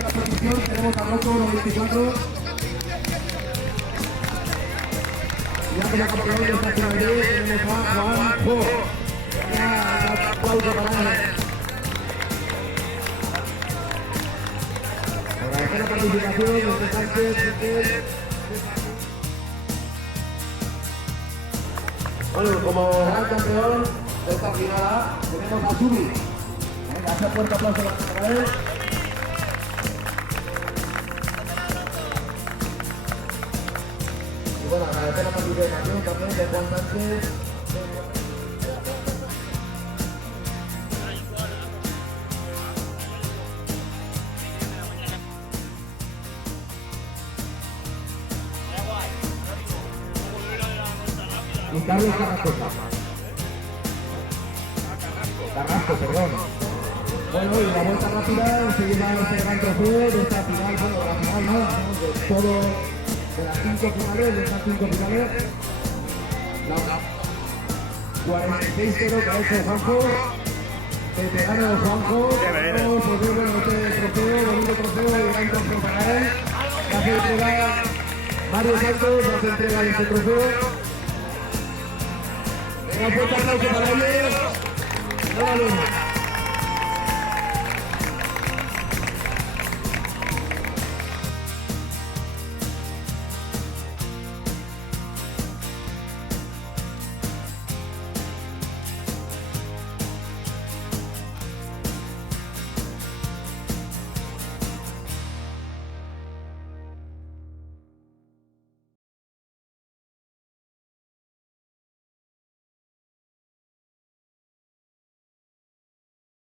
tercera posición tenemos a Rocco 94. Ya como campeón de esta final tenemos a Juanjo. Un aplauso para él. Agradecer la participación de los Sánchez. Bueno, como gran campeón de esta final A, tenemos a Zubi. Venga, hace fuerte aplauso para él. Y bueno, agradecer la participación también de Juan Sánchez. Y Carlos Carrasco. Carrasco, perdón. Bueno, y la vuelta rápida se lleva este gran trofeo de esta final, bueno, la final no, de todo, de las 5 finales, de estas 5 finales. La 46-0 que ha hecho Juanjo. Veterano Juanjo. Pues bueno, este trofeo, bonito trofeo, y gran trofeo para él. Va a entregar Mario Santos, va a entregar este trofeo. Un fuerte aplauso para ellos.